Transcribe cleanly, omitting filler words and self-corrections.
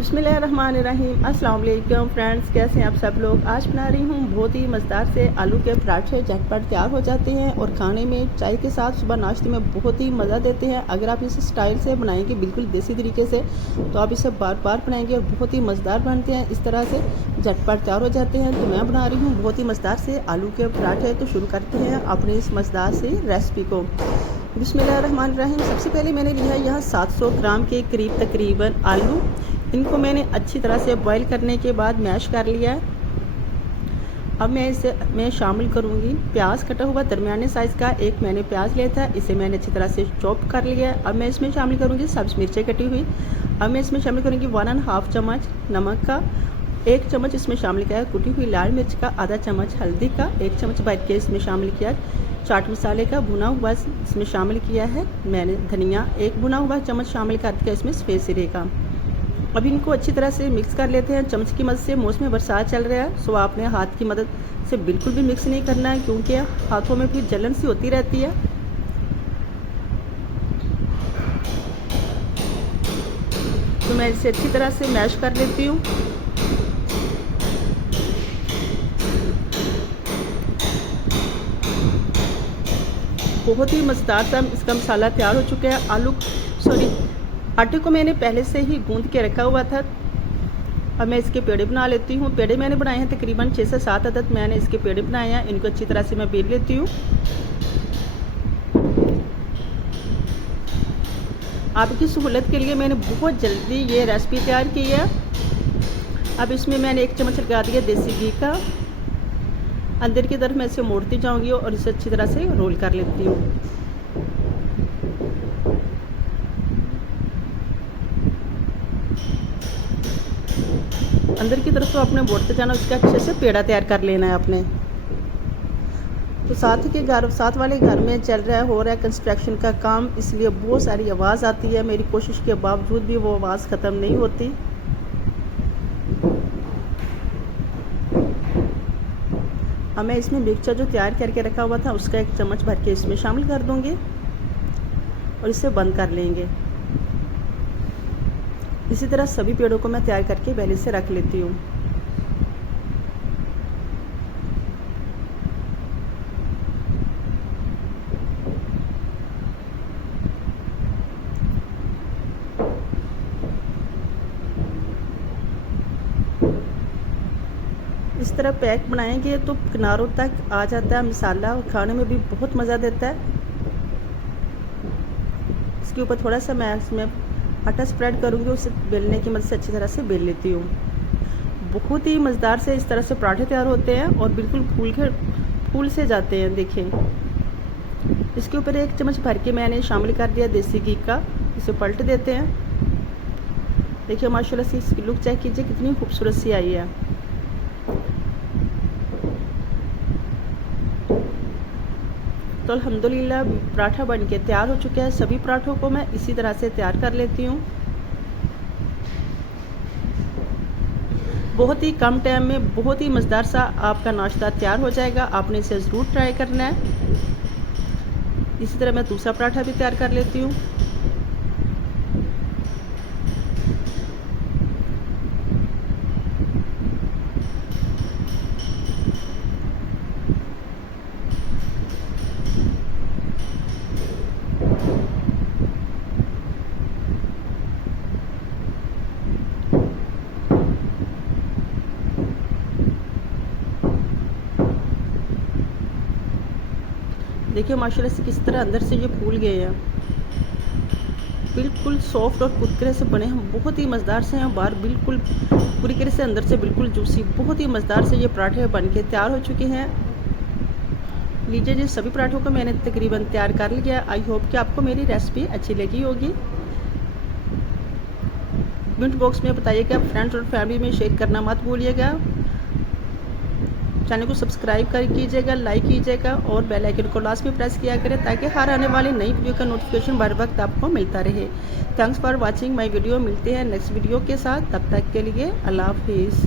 बिस्मिल्लाहिर्रहमानिर्रहीम। अस्सलाम वालेकुम फ्रेंड्स, कैसे हैं आप सब लोग। आज बना रही हूँ बहुत ही मज़ेदार से आलू के पराठे। झटपट तैयार हो जाते हैं और खाने में चाय के साथ सुबह नाश्ते में बहुत ही मज़ा देते हैं। अगर आप इस स्टाइल से बनाएंगे बिल्कुल देसी तरीके से तो आप इसे बार बार बनाएंगे और बहुत ही मज़ेदार बनते हैं। इस तरह से झटपट तैयार हो जाते हैं। तो मैं बना रही हूँ बहुत ही मज़ेदार से आलू के पराठे। तो शुरू करते हैं अपनी इस मज़ेदार सी रेसिपी को। बिस्मिल्लाहिर्रहमानिर्रहीम। सबसे पहले मैंने लिया है यहाँ 700 ग्राम के करीब तकरीबन आलू। इनको मैंने अच्छी तरह से बॉईल करने के बाद मैश कर लिया है। अब मैं शामिल करूँगी प्याज कटा हुआ दरमियाने साइज़ का। एक मैंने प्याज लिया था, इसे मैंने अच्छी तरह से चॉप कर लिया है। अब मैं इसमें शामिल करूँगी सब्ज़ मिर्चें कटी हुई। अब मैं इसमें शामिल करूँगी 1½ चम्मच नमक का, 1 चम्मच इसमें शामिल किया है कुटी हुई लाल मिर्च का, आधा चम्मच हल्दी का, 1 चम्मच भर के इसमें शामिल किया चाट मसाले का भुना हुआ इसमें शामिल किया है मैंने धनिया, 1 भुना हुआ चम्मच शामिल कर दिया इसमें सफ़ेद जीरे का। अब इनको अच्छी तरह से मिक्स कर लेते हैं चम्मच की मदद से। मौसम बरसात चल रहा है सो आपने हाथ की मदद से बिल्कुल भी मिक्स नहीं करना है क्योंकि हाथों में फिर जलन सी होती रहती है। तो मैं इसे अच्छी तरह से मैश कर लेती हूँ। बहुत ही मज़ेदार सा इसका मसाला तैयार हो चुका है। आटे को मैंने पहले से ही गूंद के रखा हुआ था। अब मैं इसके पेड़े बना लेती हूँ। पेड़े मैंने बनाए हैं तकरीबन 6 से 7 अदद मैंने इसके पेड़े बनाए हैं। इनको अच्छी तरह से मैं बेल लेती हूँ। आपकी सहूलत के लिए मैंने बहुत जल्दी ये रेसिपी तैयार की है। अब इसमें मैंने 1 चम्मच लगा दिया देसी घी का। अंदर की तरफ मैं इसे मोड़ती जाऊँगी और इसे अच्छी तरह से रोल कर लेती हूँ। अंदर की तरफ तो आपने मोड़ते जाना, उसका अच्छे से पेड़ा तैयार कर लेना है आपने। तो साथ वाले घर में चल रहा है, हो रहा है कंस्ट्रक्शन का काम, इसलिए बहुत सारी आवाज़ आती है। मेरी कोशिश के बावजूद भी वो आवाज़ ख़त्म नहीं होती। अब मैं इसमें मिक्सचर जो तैयार करके रखा हुआ था उसका 1 चम्मच भर के इसमें शामिल कर दूँगी और इसे बंद कर लेंगे। इसी तरह सभी पेड़ों को मैं तैयार करके पहले से रख लेती हूँ। इस तरह पैक बनाएंगे तो किनारों तक आ जाता है मसाला और खाने में भी बहुत मज़ा देता है। इसके ऊपर थोड़ा सा मैं इसमें आटा स्प्रेड करूँगी, उसे बेलने की मदद से अच्छी तरह से बेल लेती हूँ। बहुत ही मज़ेदार से इस तरह से पराठे तैयार होते हैं और बिल्कुल फूल से जाते हैं। देखें, इसके ऊपर 1 चम्मच भर के मैंने शामिल कर दिया देसी घी का। इसे पलट देते हैं। देखिए माशाल्लाह से इसकी लुक चेक कीजिए कितनी खूबसूरत सी आई है। तो अल्हम्दुलिल्लाह पराठा बन के तैयार हो चुका है। सभी पराठों को मैं इसी तरह से तैयार कर लेती हूँ। बहुत ही कम टाइम में बहुत ही मज़ेदार सा आपका नाश्ता तैयार हो जाएगा। आपने इसे ज़रूर ट्राई करना है। इसी तरह मैं दूसरा पराठा भी तैयार कर लेती हूँ। देखिए माशाल्लाह से किस तरह अंदर से ये फूल गए हैं। बिल्कुल सॉफ्ट और कुरकुरे से बने हैं, बहुत ही मज़ेदार से हैं। बाहर बिल्कुल पूरी तरह से, अंदर से बिल्कुल जूसी, बहुत ही मज़ेदार से ये पराठे बन के तैयार हो चुके हैं। लीजिए जी, सभी पराठों को मैंने तकरीबन तैयार कर लिया। आई होप कि आपको मेरी रेसिपी अच्छी लगी होगी। कमेंट बॉक्स में बताइएगा, फ्रेंड्स और फैमिली में शेयर करना मत भूलिएगा। चैनल को सब्सक्राइब कर कीजिएगा, लाइक कीजिएगा और बेल आइकन को लास्ट में प्रेस किया करें ताकि हर आने वाली नई वीडियो का नोटिफिकेशन बर वक्त आपको मिलता रहे। Thanks for watching my video. मिलते हैं नेक्स्ट वीडियो के साथ, तब तक के लिए अल्लाह हाफिज़।